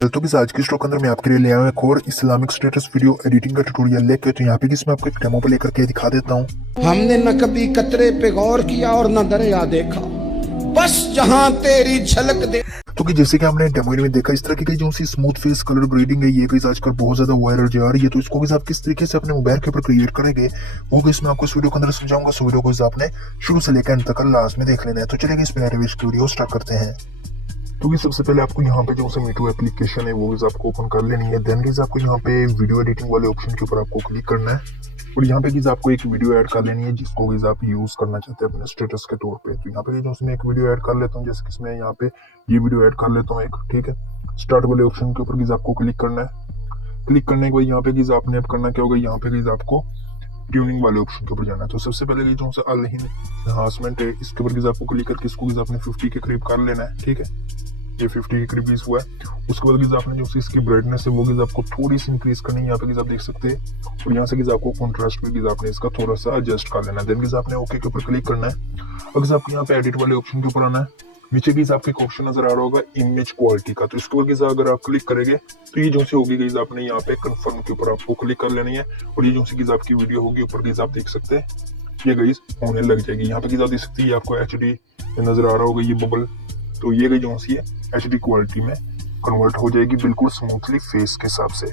तो किस आज की स्टॉक अंदर मैं आपके लिए ले आया हूं एक और इस्लामिक स्टेटस वीडियो एडिटिंग का ट्यूटोरियल लेके। तो यहाँ पे किस मैं आपको एक डेमो पे लेकर के दिखा देता हूँ। हमने न कभी कतरे पे गौर किया और न दरिया देखा, बस जहां तेरी झलक दे। तो कि जैसे कि हमने डेमो में देखा, इस तरह की जो सी स्मूथ फेस कलर ग्रेडिंग है, ये भी आजकल बहुत ज्यादा वायरल जा रही है। तो इसको आप किस तरीके से अपने मोबाइल के ऊपर क्रिएट करेंगे वो भी इसमें आपको इस वीडियो के अंदर समझाऊंगा। सो वीडियो को आपने शुरू से लेकर अंत तक लास्ट में देख लेना है। तो चलिए इस वीडियो स्टार्ट करते हैं। तो सबसे पहले आपको यहाँ पे जो मीटू एप्लीकेशन है वो आपको ओपन कर लेनी है। देन आपको यहाँ पे वीडियो एडिटिंग वाले ऑप्शन के ऊपर आपको क्लिक करना है और यहाँ पे आपको एक वीडियो ऐड कर लेनी है जिसको आप यूज करना चाहते हैं अपने स्टेटस के तौर पे। तो यहाँ पे जो मैं एक वीडियो ऐड कर लेता हूँ, जैसे कि मैं यहाँ पे ये वीडियो ऐड कर लेता हूँ एक, ठीक है। स्टार्ट वाले ऑप्शन के ऊपर आपको क्लिक करना है। क्लिक करने के बाद यहाँ पे आपने करना क्या होगा, यहाँ पे आपको ट्यूनिंग वाले ऑप्शन के ऊपर जाना है। तो सबसे पहले जो एनहांसमेंट है इसके ऊपर आपको क्लिक करके इसको आपने 50 के करीब कर लेना है, ठीक है। ये 50 के करीब हुआ है। उसके बाद आपने जो इसकी ब्राइटनेस है वो आपको थोड़ी सी इंक्रीज करनी है, यहाँ पे आप देख सकते हैं। और यहाँ से आपको कॉन्ट्रास्ट में आपने इसका थोड़ा सा एडजस्ट कर लेना है। देन आपने ओके के ऊपर क्लिक करना है। अगर आपको यहाँ पे एडिट वाले ऑप्शन के ऊपर आना है, नीचे आपको एक ऑप्शन नजर आ रहा होगा इमेज क्वालिटी का। तो इसके ऊपर अगर आप क्लिक करेंगे तो ये जो सी होगी आपने यहाँ पे कंफर्म के ऊपर आपको क्लिक कर लेनी है। और ये जो सी आपकी वीडियो होगी ऊपर आप देख सकते हैं ये गाइस होने लग जाएगी। यहाँ पे आप देख सकते हैं आपको HD नजर आ रहा होगा ये बबल। तो ये जो सी है HD क्वालिटी में कन्वर्ट हो जाएगी बिल्कुल स्मूथली फेस के हिसाब से।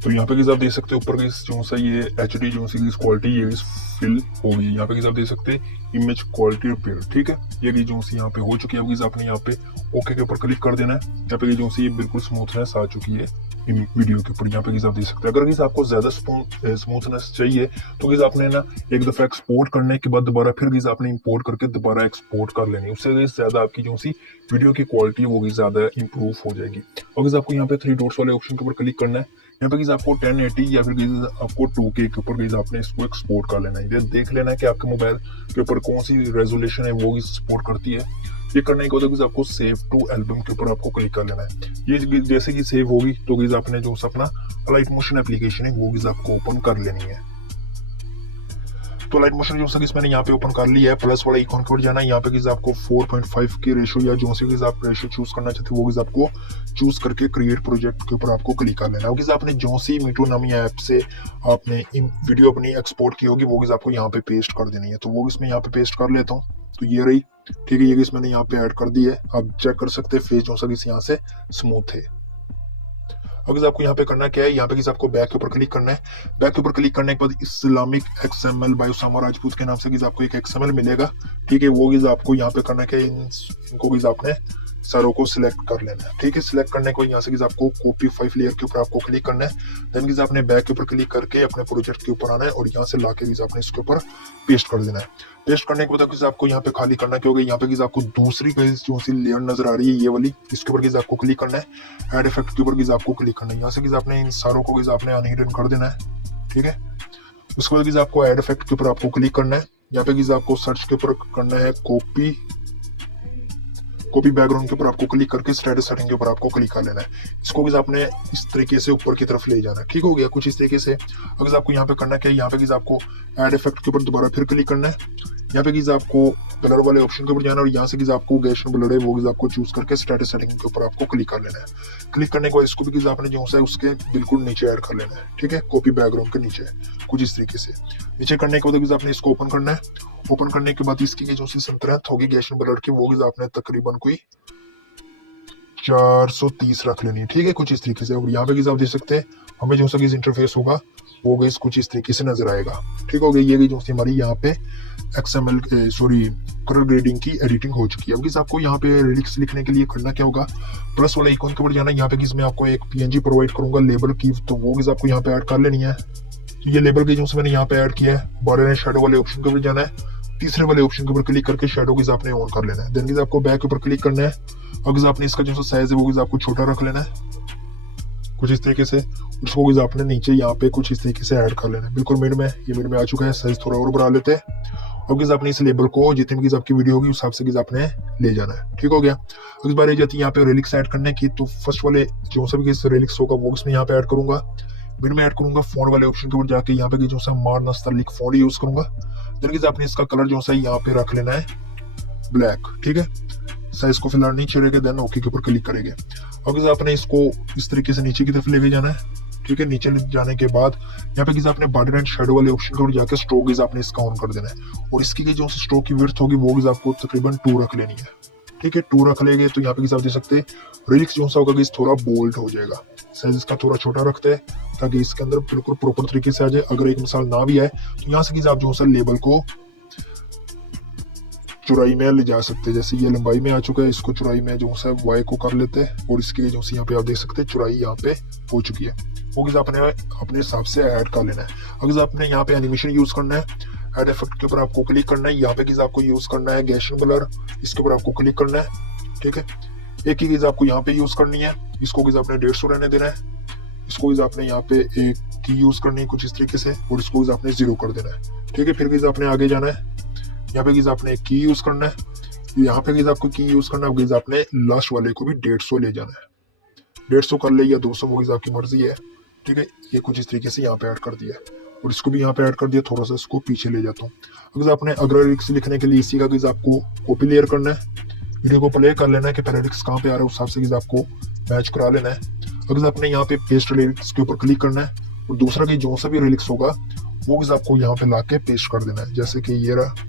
तो यहाँ पे आप देख सकते हैं ऊपर जो सा ये HD जो सी क्वालिटी ये फिल हो गई। यहाँ पे आप देख सकते हैं इमेज क्वालिटी रिपेयर, ठीक है। ये जो सी यहाँ पे हो चुकी है। आपने यहाँ पे ओके के ऊपर क्लिक कर देना है। यहाँ पे जो सी बिल्कुल स्मूथनेस आ चुकी है वीडियो के ऊपर। यहाँ पे आप देख सकते हैं। अगर आपको ज्यादा स्मूथनेस चाहिए तो आपने ना एक दफा एक्सपोर्ट करने के बाद दोबारा फिर आपने इंपोर्ट करके दोबारा एक्सपोर्ट कर लेनी है। उससे ज्यादा आपकी जो सी वीडियो की क्वालिटी वो ज्यादा इंप्रूव हो जाएगी। अगर आपको यहाँ पे 3 डॉट्स वाले ऑप्शन के ऊपर क्लिक करना है, यहाँ पे आपको 1080 या फिर आपको 2K के ऊपर आपने इसको एक्सपोर्ट कर लेना है। देख लेना है कि आपके मोबाइल के ऊपर कौन सी रेजोल्यूशन है वो सपोर्ट करती है। ये करने के बाद आपको सेव टू एल्बम के ऊपर आपको क्लिक कर लेना है। ये जैसे कि सेव होगी तो आपने जो अपना लाइट मोशन एप्लीकेशन है वो आपको ओपन कर लेनी है। तो लाइट मोशन जो मैंने यहाँ पे ओपन कर लिया है। प्लस वाला आइकॉन के ऊपर जाना है। यहाँ पे आपको 4.5 की रेशो या जो से आप रेशो चूज करना चाहते हैं वो आपको चूज करके क्रिएट प्रोजेक्ट के ऊपर आपको क्लिक कर लेना है। आपने जो सी मीटू नामी ऐप से आपने वीडियो अपनी एक्सपोर्ट की होगी वो आपको यहाँ पे पेस्ट कर देनी है। तो वो इसमें यहाँ पे पेस्ट कर लेता हूँ। तो ये रही, ठीक है। ये मैंने यहाँ पे ऐड कर दी है। आप चेक कर सकते हैं फेस जो यहाँ से स्मूथ है। अगर आपको यहाँ पे करना क्या है, यहाँ पे आपको बैक के ऊपर क्लिक करना है। बैक के ऊपर क्लिक करने के बाद Islamic XML by Usama Rajput के नाम से आपको एक XML मिलेगा, ठीक है। वो आपको यहाँ पे करना क्या है, इनको आपने सारों को सिलेक्ट कर लेना है, ठीक है। सिलेक्ट करने को यहाँ से आपको कॉपी 5 लेयर के ऊपर आपको क्लिक करना है। देन आपने बैक के ऊपर क्लिक करके अपने प्रोजेक्ट के ऊपर आना है और यहाँ से लाके आपने इसके ऊपर पेस्ट कर देना है। पेस्ट करने के बाद आपको यहाँ पे खाली करना क्या होगा, यहाँ पे आपको दूसरी जो सी लेयर नजर आ रही है ये वाली, इसके ऊपर आपको क्लिक करना है। ऐड इफेक्ट के ऊपर आपको क्लिक करना है। यहाँ से आपने इन सारों को आपने अनहिडन कर देना है, ठीक है। उसके बाद आपको ऐड इफेक्ट के ऊपर आपको क्लिक करना है। यहाँ पे आपको सर्च के ऊपर करना है कॉपी बैकग्राउंड के ऊपर आपको क्लिक करके स्टेटस सेटिंग के ऊपर आपको क्लिक कर लेना है। इसको आपने इस तरीके से ऊपर की तरफ ले जाना है, ठीक हो गया कुछ इस तरीके से। अगर आपको यहाँ पे करना क्या है, यहाँ पे आपको ऐड इफेक्ट के ऊपर दोबारा फिर क्लिक करना है। यहाँ पे आपको कलर वाले ऑप्शन के ऊपर जाना है और यहाँ से आपको गैशन ब्लर है वो आपको चूज करके स्टेटस सेटिंग के ऊपर आपको क्लिक कर लेना है। क्लिक करने के बाद इसको भी आपने जो है उसके बिल्कुल नीचे ऐड कर लेना है, ठीक है। कॉपी बैकग्राउंड के नीचे कुछ इस तरीके से नीचे करने के बाद आपने इसको ओपन करना है। ओपन करने के बाद इसकी जो सी स्ट्रेंथ होगी गैशन ब्लर की वो आपने तकरीबन कोई 430 रख लेनी है, ठीक है, कुछ इस तरीके से। और यहाँ पे आप देख सकते हैं हमें जो सा इंटरफेस होगा वो गई कुछ इस तरीके से नजर आएगा, ठीक हो गया। ये जो सी हमारी यहाँ पे कलर ग्रेडिंग की एडिटिंग हो चुकी है। अब आपको यहाँ पे लिरिक्स लिखने के लिए करना क्या होगा, प्लस वाला आइकॉन के ऊपर जाना है। यहाँ पे मैं आपको एक PNG प्रोवाइड करूंगा लेबल की, तो वो आपको यहाँ पे ऐड कर लेनी है। तो ये लेबल की जो मैंने यहाँ पे ऐड किया है। बॉर्डर एंड शैडो वाले ऑप्शन के ऊपर जाना है। तीसरे वाले ऑप्शन के ऊपर क्लिक करके शैडो की आपने ऑन कर लेना है। देन आपको बैक के ऊपर क्लिक करना है। अगर आपने इसका जो साइज है वो आपको छोटा रख लेना है कुछ इस तरीके से। उसको आपने नीचे यहाँ पे कुछ इस तरीके से ऐड कर लेना है, बिल्कुल मिड में। ये मिड में आ चुका है। साइज थोड़ा और बढ़ा लेते हैं। अब आपने इस लेबल को जितनी भी आपकी वीडियो होगी उस हिसाब से आपने ले जाना है, ठीक हो गया। इस बार जाती है यहाँ पे रेलिक्स ऐड करने की। तो फर्स्ट वाले जो सा भी रेलिक्स होगा वो इसमें यहाँ पे ऐड करूंगा। फिर मैं ऐड करूंगा फोन वाले ऑप्शन के ऊपर जाके यहाँ पे जो सा मार नस्तर लिख फोन यूज करूंगा। देन आपने इसका कलर जो सा यहाँ पे रख लेना है ब्लैक, ठीक है। साइज को फिलहाल नहीं छेड़ेंगे, देन ओके के ऊपर क्लिक करेंगे। अब आपने इसको इस तरीके से नीचे की तरफ लेके जाना है, ठीक है। नीचे जाने के बाद यहाँ पे आपने बॉर्डर एंड शेडो वाले ऑप्शन के ऊपर जाकर स्ट्रोक आपने इसका ऑन कर देना है, और इसकी जो स्ट्रोक की विड्थ होगी वो आपको तकरीबन 2 रख लेनी है, ठीक है। 2 रख लेंगे तो यहाँ पे आप देख सकते हैं रिलिक्स जो सा होगा थोड़ा बोल्ड हो जाएगा। साइज इसका थोड़ा छोटा रखते हैं ताकि इसके अंदर बिल्कुल प्रॉपर तरीके से आ जाए। अगर एक मिसाल ना भी आए तो यहाँ से आप जो सा लेबल को चौड़ाई में ले जा सकते हैं। जैसे ये लंबाई में आ चुका है, इसको चौड़ाई में जो सा वाई को कर लेते हैं, और इसकी जो सी यहाँ पे आप देख सकते हैं चौड़ाई यहाँ पे हो चुकी है। वो आपने अपने हिसाब से ऐड कर लेना है। अगर आपने यहाँ पे एनिमेशन यूज करना है, ऐड इफेक्ट के ऊपर आपको क्लिक करना है। यहाँ पे आपको यूज करना है गैशियन ब्लर, इसके ऊपर आपको क्लिक करना है, ठीक है। एक ही चीज आपको यहाँ पे यूज करनी है, इसको आपने 150 रहने देना है, इसको आपने यहाँ पे एक की यूज करनी है कुछ इस तरीके से, और इसको आपने 0 कर देना है, ठीक है। फिर आपने आगे जाना है, यहाँ पे आपने एक की यूज करना है, यहाँ पे आपको की यूज करना है। आपने लास्ट वाले को भी 150 ले जाना है, 150 कर ले या 200 वो आपकी मर्जी है, ठीक है। ये कुछ इस तरीके से यहाँ पे ऐड कर दिया है, और इसको भी यहाँ पे ऐड कर दिया। थोड़ा सा इसको पीछे ले जाता हूँ। अगर आपने अगर लिरिक्स लिखने के लिए इसी का आपको कॉपी लेयर करना है, वीडियो को प्ले कर लेना है कि पहले लिरिक्स कहाँ पे आ रहा है, उस हिसाब से आपको मैच करा लेना है। अगर आपने यहाँ पे पेस्ट लिरिक्स के ऊपर क्लिक करना है, और दूसरा की जो सा भी लिरिक्स होगा वो आपको यहाँ पे ला के पेस्ट कर देना है, जैसे कि ये रहा।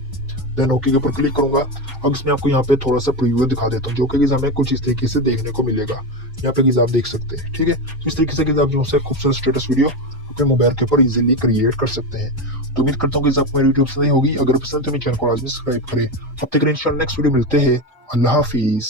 देन ओके के ऊपर क्लिक करूंगा। अब इसमें आपको यहाँ पे थोड़ा सा प्रीव्यू दिखा देता हूँ, जो कि हमें कुछ इस तरीके से देखने को मिलेगा। यहाँ पे आप देख सकते हैं, ठीक है। तो इस तरीके से आप जो है खूबसूरत स्टेटस वीडियो अपने मोबाइल के ऊपर इजीली क्रिएट कर सकते हैं। तो उम्मीद करता हूँ कि आपको मेरी वीडियो पसंद आई होगी। अगर पसंद तो मेरे चैनल को आज भी सब्सक्राइब करें। अब तक इंशाल्लाह नेक्स्ट वीडियो मिलते हैं। अल्लाह हाफिज।